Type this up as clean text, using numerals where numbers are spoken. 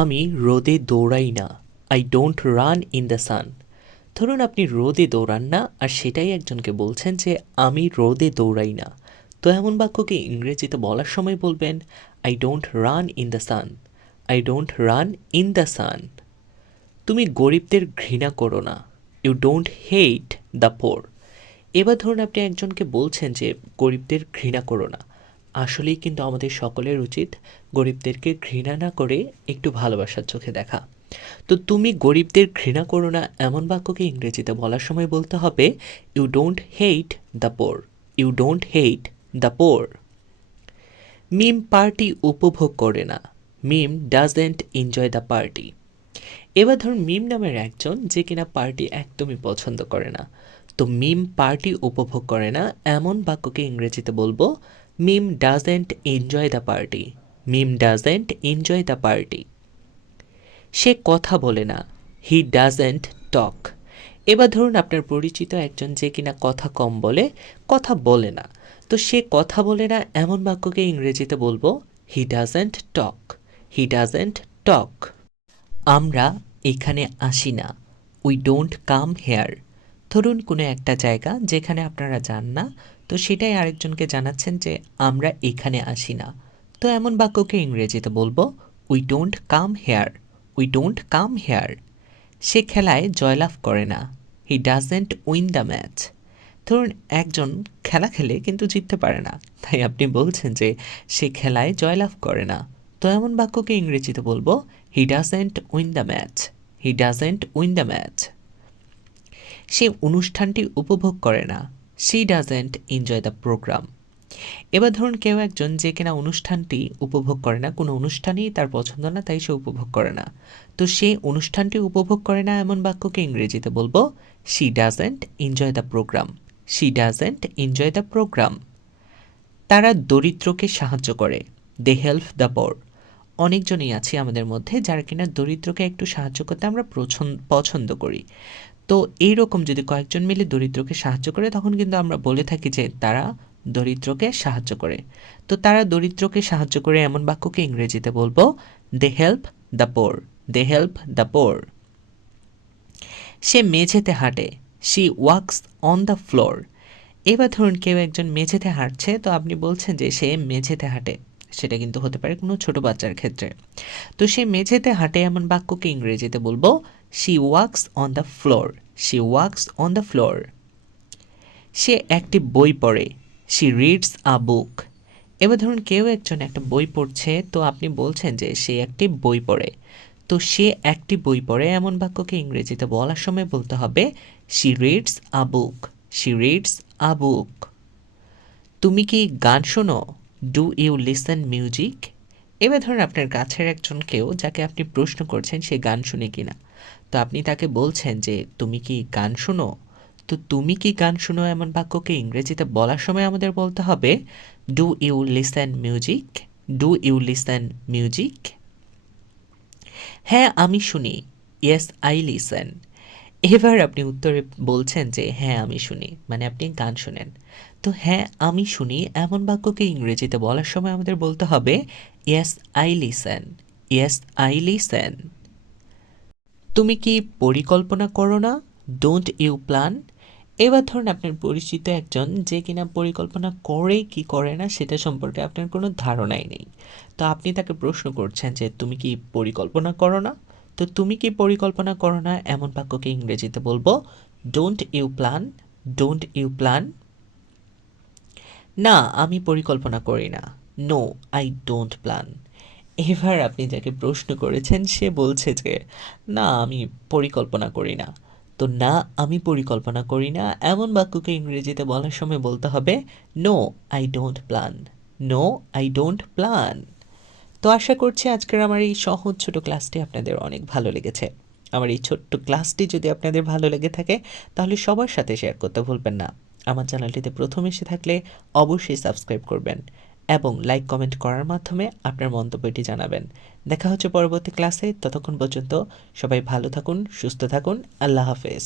আমি রোদে দৌড়াই না। I don't run in the সান। ধরুন আপনি রোদে দৌড়ান না আর সেটাই একজনকে বলছেন যে আমি রোদে দৌড়াই না। তো এমন বাক্যকে ইংরেজিতে বলার সময় বলবেন I don't run in the sun. I don't run in the sun. তুমি গরিবদের ঘৃণা করো না। You don't hate the poor. এবার ধরুন আপনি একজনকে বলছেন যে গরিবদের ঘৃণা করো না। আসলেই কিন্তু আমাদের সকলের উচিত গরিবদেরকে ঘৃণা না করে একটু ভালোবাসার চোখে দেখা। তো তুমি গরিবদের ঘৃণা করো না এমন বাক্যকে ইংরেজিতে বলার সময় বলতে হবে you don't hate the poor. You don't hate the poor. Mim party উপভোগ করে না। Mim doesn't enjoy the party. এবার ধরুন মিম নামের একজন যে কিনা পার্টি একদমই পছন্দ করে না। তো মিম পার্টি উপভোগ করে না এমন বাক্যকে ইংরেজিতে বলবো Mim doesn't enjoy the party. Mim doesn't enjoy the party. সে কথা বলে না। He doesn't talk. এবার ধরুন আপনার পরিচিত একজন যে কিনা কথা কম বলে, কথা বলে না। তো সে কথা বলে না এমন বাক্যকে ইংরেজিতে বলবো he doesn't talk. He doesn't টক। আমরা এখানে আসি না। We don't come here. ধরুন কোনো একটা জায়গা যেখানে আপনারা যান না, তো সেটাই আরেকজনকে জানাচ্ছেন যে আমরা এখানে আসি না। তো এমন বাক্যকে ইংরেজিতে বলবো we don't come here. We don't come here. সে খেলায় জয়লাভ করে না। He doesn't win the match. ধরুন একজন খেলা খেলে কিন্তু জিততে পারে না, তাই আপনি বলছেন যে সে খেলায় জয়লাভ করে না। তো এমন বাক্যকে ইংরেজিতে বলবো he doesn't win the match. He doesn't win the match. সে অনুষ্ঠানটি উপভোগ করে না। She doesn't enjoy the programme. এবার ধরুন কেউ একজন যে কিনা অনুষ্ঠানটি উপভোগ করে না, কোনো অনুষ্ঠানই তার পছন্দ না, তাই সে উপভোগ করে না। তো সে অনুষ্ঠানটি উপভোগ করে না এমন বাক্যকে ইংরেজিতে বলবো she doesn't enjoy the programme. She doesn't enjoy the programme. তারা দরিদ্রকে সাহায্য করে। They help the poor. অনেকজনই আছে আমাদের মধ্যে যারা কিনা দরিদ্রকে একটু সাহায্য করতে আমরা পছন্দ করি। তো এইরকম যদি কয়েকজন মিলে দরিদ্রকে সাহায্য করে তখন কিন্তু আমরা বলে থাকি যে তারা দরিদ্রকে সাহায্য করে। তো তারা দরিদ্রকে সাহায্য করে এমন বাক্যকে ইংরেজিতে বলবো they help the poor. They help the poor. সে মেঝেতে হাঁটে। She walks on the floor. এবার ধরুন কেউ একজন মেঝেতে হাঁটছে, তো আপনি বলছেন যে সে মেঝেতে হাঁটে। সেটা কিন্তু হতে পারে কোনো ছোট বাচ্চার ক্ষেত্রে। তো সে মেঝেতে হাঁটে এমন বাক্যকে ইংরেজিতে বলবো she walks on the floor. She walks on the floor. সে একটি বই পড়ে। She reads a book. এবার ধরুন কেউ একজন একটা বই পড়ছে, তো আপনি বলছেন যে সে একটি বই পড়ে। তো সে একটি বই পড়ে এমন বাক্যকে ইংরেজিতে বলার সময় বলতে হবে she reads a book. She reads a book. তুমি কি গান শোনো? Do you listen music? এবার ধরুন আপনার কাছের একজন কেউ যাকে আপনি প্রশ্ন করছেন সে গান শুনে কিনা। তো আপনি তাকে বলছেন যে তুমি কি গান শোনো? তো তুমি কি গান শোনো এমন বাক্যকে ইংরেজিতে বলার সময় আমাদের বলতে হবে do you listen music. Do you listen music. হ্যাঁ আমি শুনি। Yes I listen. এবার আপনি উত্তরে বলছেন যে হ্যাঁ আমি শুনি, মানে আপনি গান শুনেন। তো হ্যাঁ আমি শুনি এমন বাক্যকে ইংরেজিতে বলার সময় আমাদের বলতে হবে yes I listen. Yes I listen. তুমি কি পরিকল্পনা করো না? Don't you plan? এবার ধরুন আপনার পরিচিত একজন যে কিনা পরিকল্পনা করে কি করে না সেটা সম্পর্কে আপনার কোনো ধারণাই নেই। তো আপনি তাকে প্রশ্ন করছেন যে তুমি কি পরিকল্পনা করো না? তো তুমি কি পরিকল্পনা করো না এমন বাক্যকে ইংরেজিতে বলবো don't you plan. Don't you plan. না আমি পরিকল্পনা করি না। No I don't plan. এবার আপনি যাকে প্রশ্ন করেছেন সে বলছে যে না আমি পরিকল্পনা করি না। তো না আমি পরিকল্পনা করি না এমন বাক্যকে ইংরেজিতে বলার সময় বলতে হবে no I don't plan. No I don't plan. তো আশা করছি আজকের আমার এই সহজ ছোট ক্লাসটি আপনাদের অনেক ভালো লেগেছে। আমার এই ছোট্ট ক্লাসটি যদি আপনাদের ভালো লেগে থাকে তাহলে সবার সাথে শেয়ার করতে ভুলবেন না। আমার চ্যানেলটিতে প্রথম এসে থাকলে অবশ্যই সাবস্ক্রাইব করবেন এবং লাইক কমেন্ট করার মাধ্যমে আপনার মন্তব্যটি জানাবেন। দেখা হচ্ছে পরবর্তী ক্লাসে। ততক্ষণ পর্যন্ত সবাই ভালো থাকুন, সুস্থ থাকুন। আল্লাহ হাফেজ।